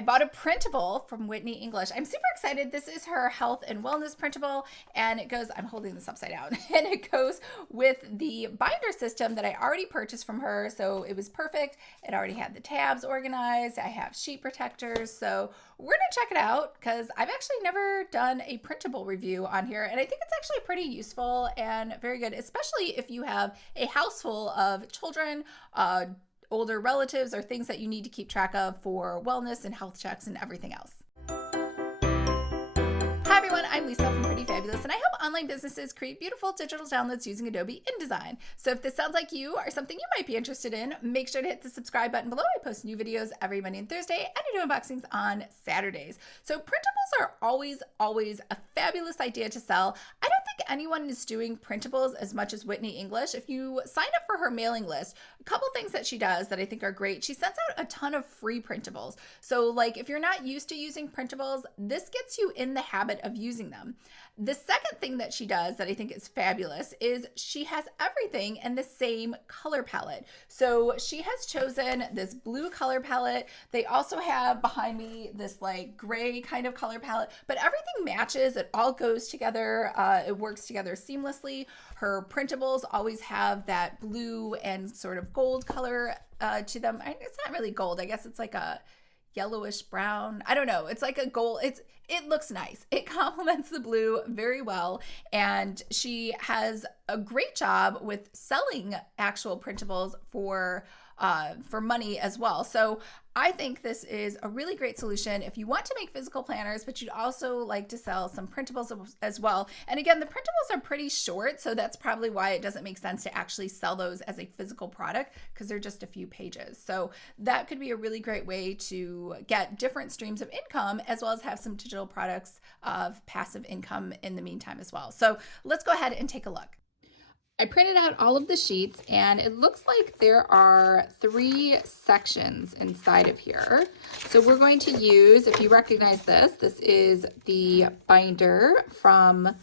I bought a printable from Whitney English. I'm super excited. This is her health and wellness printable, and it goes, I'm holding this upside down, and it goes with the binder system that I already purchased from her. So it was perfect. It already had the tabs organized. I have sheet protectors. So we're going to check it out because I've actually never done a printable review on here, and I think it's actually pretty useful and very good, especially if you have a house full of children, older relatives, or things that you need to keep track of for wellness and health checks and everything else. Hi everyone, I'm Lisa from Pretty Fabulous, and I help online businesses create beautiful digital downloads using Adobe InDesign. So if this sounds like you or something you might be interested in, make sure to hit the subscribe button below. I post new videos every Monday and Thursday, and I do unboxings on Saturdays. So printables are always a fabulous idea to sell. I don't think anyone is doing printables as much as Whitney English. If you sign up for her mailing list, a couple things that she does that I think are great. She sends out a ton of free printables. So like if you're not used to using printables, this gets you in the habit of using them. The second thing that she does that I think is fabulous is she has everything in the same color palette. So she has chosen this blue color palette. They also have behind me this like gray kind of color palette, but everything matches. It all goes together. It works together seamlessly. Her printables always have that blue and sort of gold color to them. It's not really gold. I guess it's like a yellowish brown. I don't know. It's like a gold. It looks nice. It complements the blue very well. And she has a great job with selling actual printables for money as well. So I think this is a really great solution if you want to make physical planners, but you'd also like to sell some printables as well. And again, the printables are pretty short, so that's probably why it doesn't make sense to actually sell those as a physical product because they're just a few pages. So that could be a really great way to get different streams of income as well as have some digital products of passive income in the meantime as well. So let's go ahead and take a look. I printed out all of the sheets, and it looks like there are 3 sections inside of here. So we're going to use, if you recognize this, this is the binder from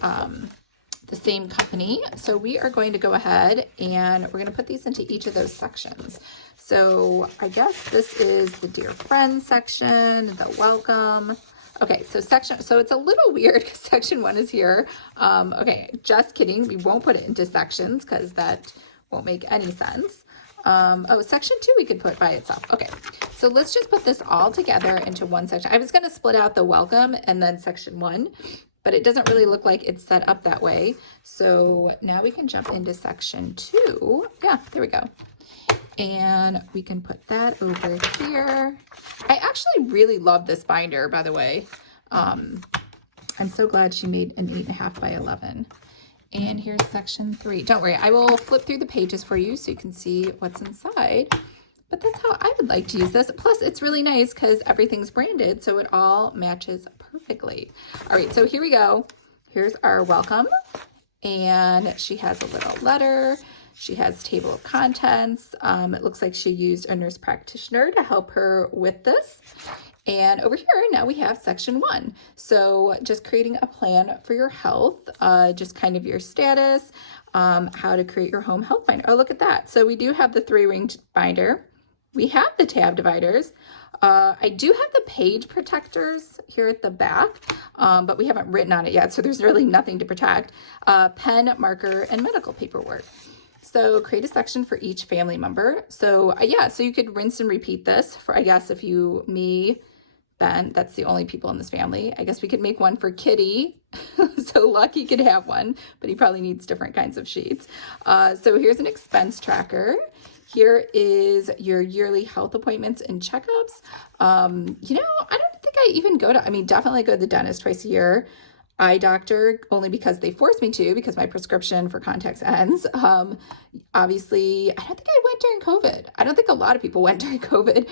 the same company. So we are going to go ahead and we're going to put these into each of those sections. So I guess this is the Dear Friends section, the Welcome. Okay, so it's a little weird because section 1 is here. Okay, just kidding. We won't put it into sections because that won't make any sense. Section 2 we could put by itself. Okay, so let's just put this all together into one section. I was going to split out the welcome and then section 1, but it doesn't really look like it's set up that way. So now we can jump into section 2. Yeah, there we go. And we can put that over here. I actually really love this binder, by the way. I'm so glad she made an 8.5 by 11. And here's section 3. Don't worry, I will flip through the pages for you so you can see what's inside. But that's how I would like to use this. Plus, it's really nice because everything's branded, so it all matches perfectly. All right, so here we go. Here's our welcome. And she has a little letter. She has table of contents. It looks like she used a nurse practitioner to help her with this. And over here, now we have section 1. So just creating a plan for your health, just kind of your status, how to create your home health binder. Oh, look at that. So we do have the 3-ring binder. We have the tab dividers. I do have the page protectors here at the back, but we haven't written on it yet. So there's really nothing to protect. Pen, marker, and medical paperwork. So create a section for each family member. So yeah, so you could rinse and repeat this for, I guess, if you, me, Ben, that's the only people in this family. I guess we could make one for Kitty. So Lucky could have one, but he probably needs different kinds of sheets. So here's an expense tracker. Here is your yearly health appointments and checkups. I don't think I even definitely go to the dentist twice a year. Eye doctor only because they forced me to because my prescription for contacts ends. Obviously, I don't think I went during COVID. I don't think a lot of people went during COVID.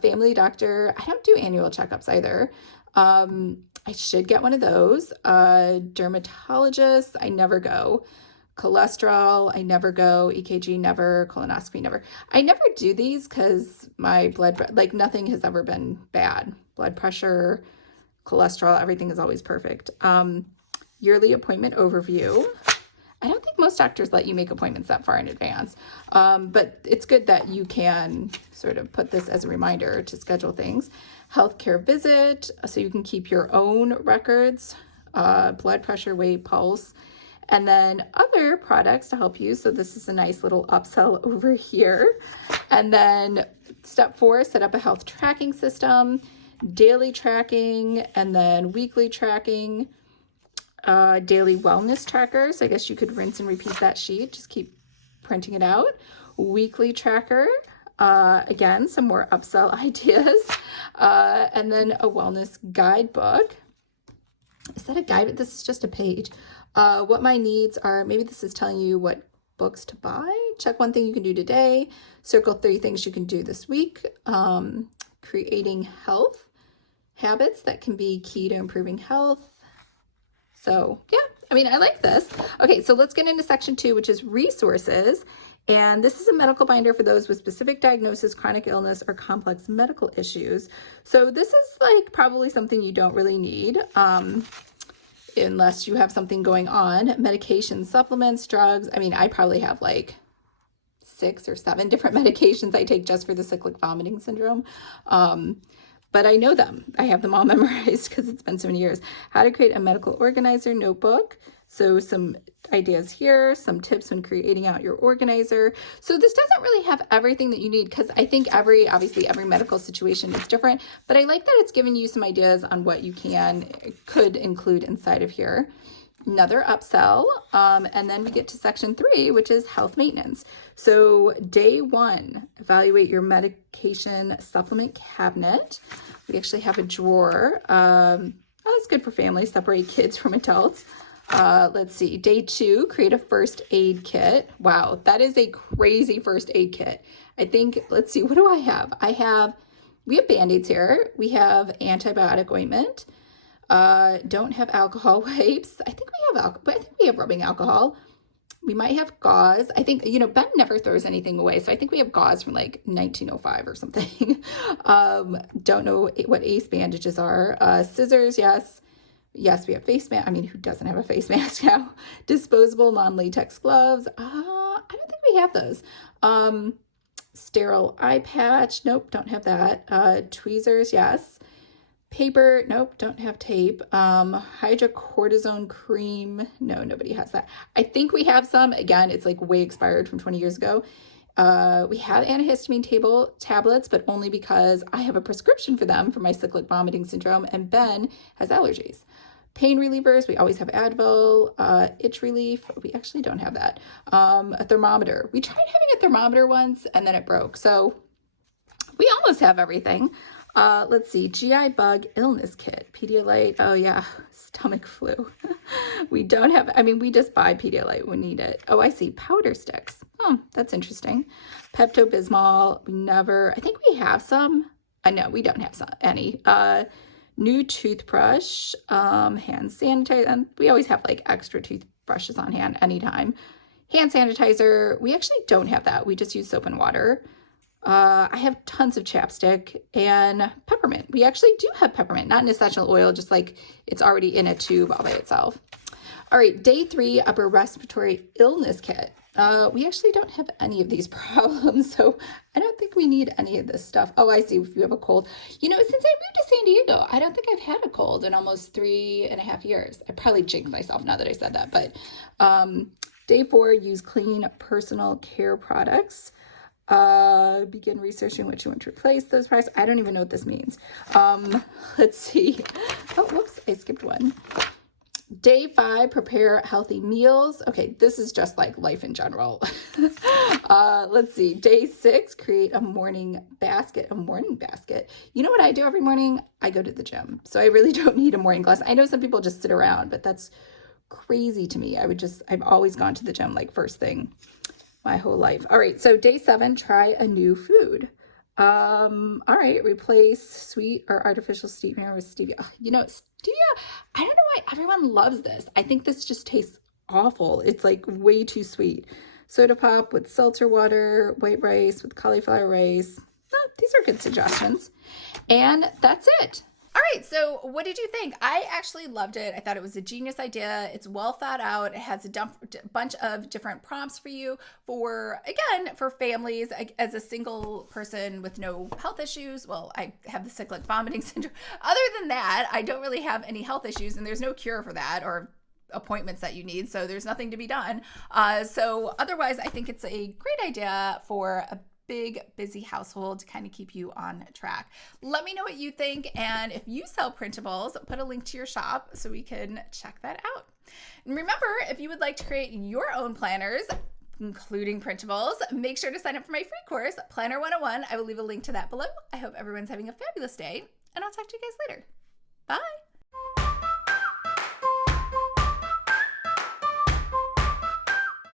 Family doctor, I don't do annual checkups either. I should get one of those. Dermatologist, I never go. Cholesterol, I never go. EKG, never. Colonoscopy, never. I never do these because my blood, nothing has ever been bad. Blood pressure, cholesterol, everything is always perfect. Yearly appointment overview. I don't think most doctors let you make appointments that far in advance, but it's good that you can sort of put this as a reminder to schedule things. Healthcare visit, so you can keep your own records, blood pressure, weight, pulse, and then other products to help you. So this is a nice little upsell over here. And then step 4, set up a health tracking system, daily tracking, and then weekly tracking, daily wellness tracker. So I guess you could rinse and repeat that sheet, just keep printing it out. Weekly tracker, again, some more upsell ideas, and then a wellness guidebook. Is that a guide? This is just a page. What my needs are, maybe this is telling you what books to buy. Check 1 thing you can do today. Circle 3 things you can do this week. Creating health habits that can be key to improving health. So yeah, I mean, I like this. Okay, so let's get into section 2, which is resources. And this is a medical binder for those with specific diagnosis, chronic illness, or complex medical issues. So this is like probably something you don't really need unless you have something going on. Medication, supplements, drugs. I mean, I probably have like 6 or 7 different medications I take just for the cyclic vomiting syndrome. But I know them. I have them all memorized because it's been so many years. How to create a medical organizer notebook. So some ideas here, some tips when creating out your organizer. So this doesn't really have everything that you need because I think obviously every medical situation is different, but I like that it's giving you some ideas on what you could include inside of here. Another upsell, and then we get to section 3, which is health maintenance. So day 1, evaluate your medication supplement cabinet. We actually have a drawer. That's good for families, separate kids from adults. Let's see, day 2, create a first aid kit. Wow, that is a crazy first aid kit. I think, let's see, what do I have? We have Band-Aids here. We have antibiotic ointment. Don't have alcohol wipes. I think we have alcohol, but I think we have rubbing alcohol. We might have gauze. I think, Ben never throws anything away. So I think we have gauze from like 1905 or something. Don't know what ACE bandages are. Scissors, yes. Yes, we have face mask. I mean, who doesn't have a face mask now? Disposable non-latex gloves. I don't think we have those. Sterile eye patch. Nope, don't have that. Tweezers, yes. Paper, nope, don't have tape. Hydrocortisone cream, no, nobody has that. I think we have some. Again, it's like way expired from 20 years ago. We have antihistamine tablets, but only because I have a prescription for them for my cyclic vomiting syndrome, and Ben has allergies. Pain relievers, we always have Advil. Itch relief, we actually don't have that. A thermometer. We tried having a thermometer once, and then it broke. So we almost have everything. Let's see, GI bug illness kit, Pedialyte. Oh yeah, stomach flu. We don't have, we just buy Pedialyte when we need it. Oh, I see, powder sticks. Oh, that's interesting. Pepto-Bismol, I think we have some. No, we don't have any. New toothbrush, hand sanitizer, and we always have like extra toothbrushes on hand anytime. Hand sanitizer, we actually don't have that. We just use soap and water. I have tons of chapstick and peppermint. We actually do have peppermint, not an essential oil, just like it's already in a tube all by itself. All right, day 3, upper respiratory illness kit. We actually don't have any of these problems, so I don't think we need any of this stuff. Oh, I see, if you have a cold. Since I moved to San Diego, I don't think I've had a cold in almost 3.5 years. I probably jinxed myself now that I said that, but day 4, use clean personal care products. Begin researching what you want to replace those products. I don't even know what this means. Let's see. Oh, whoops, I skipped one. Day 5, prepare healthy meals. Okay, this is just like life in general. Let's see. Day 6, create a morning basket. You know what I do every morning? I go to the gym. So I really don't need a morning class. I know some people just sit around, but that's crazy to me. I've always gone to the gym like first thing my whole life. All right, so day 7, try a new food. All right, replace sweet or artificial stevia with stevia. Stevia, I don't know why everyone loves this. I think this just tastes awful. It's like way too sweet. Soda pop with seltzer water, white rice with cauliflower rice. These are good suggestions. And that's it. All right, so what did you think? I actually loved it. I thought it was a genius idea. It's well thought out. It has a bunch of different prompts for you for, again, for families. As a single person with no health issues, well, I have the cyclic vomiting syndrome. Other than that, I don't really have any health issues, and there's no cure for that or appointments that you need, so there's nothing to be done. So otherwise, I think it's a great idea for a big, busy household to kind of keep you on track. Let me know what you think, and if you sell printables, put a link to your shop so we can check that out. And remember, if you would like to create your own planners, including printables, make sure to sign up for my free course, Planner 101. I will leave a link to that below. I hope everyone's having a fabulous day, and I'll talk to you guys later. Bye.